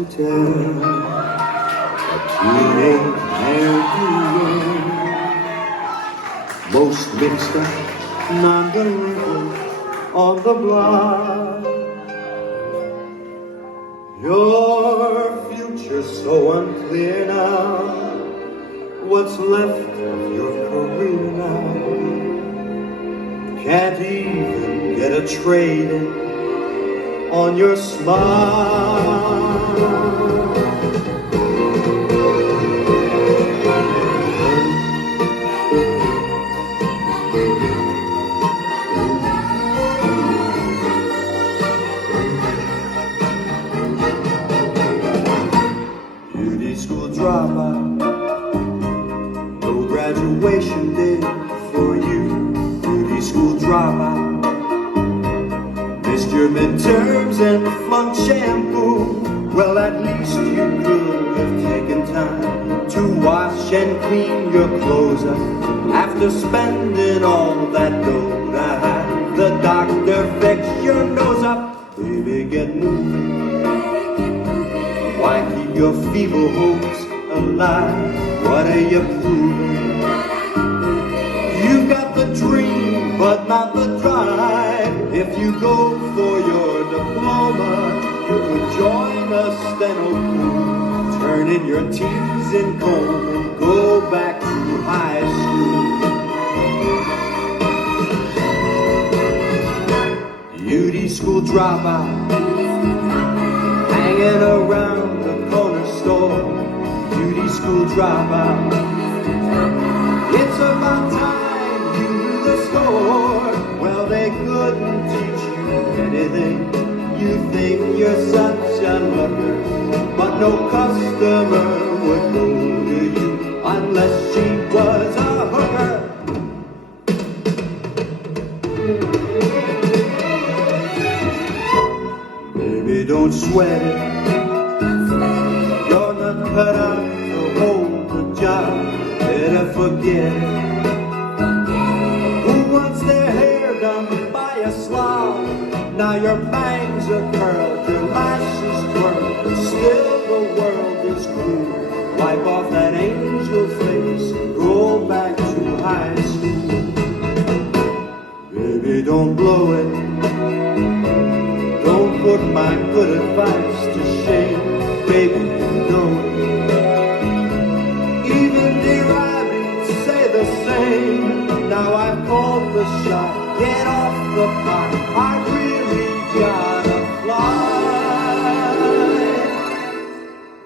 to tell, but you ain't married yet. Most mixed up, not the wrinkle on the block. Your future's so unclear now. What's left of your career now? Can't even get a trade in on your smile. Beauty school dropout, no graduation day for you. Beauty school dropout, missed your midterms and flunked shampoo. Well, at least you could have taken time to wash and clean your clothes up after spending all that dough. The doctor fixed your nose up. Baby, get moving. Why keep your feeble hopes alive? What are you proving? You've got the dream, but not the drive. If you go for your diploma, you could join a steno crew, turn in your T's and comb and go back to high school. Beauty school dropout, hanging around the corner store. Beauty school dropout, it's about time you knew the score. Well, they couldn't teach you anything. You think you're such a looker, but no customer would go to you unless she was a hooker. Baby, don't sweat it. You're not cut out to hold the job. Better forget it. Who wants their hair done by a slob? Now your bangs are curled, your lashes twirled, but still the world is cruel. Wipe off that angel face, go back to high school. Baby, don't blow it. Don't put my good advice to shame. Baby, you know it. Even dear Abby say the same. Now I've called the shot, get off the pot. I really gotta fly.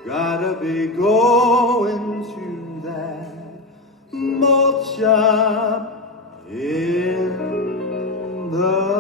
Gotta be going to that malt shop in the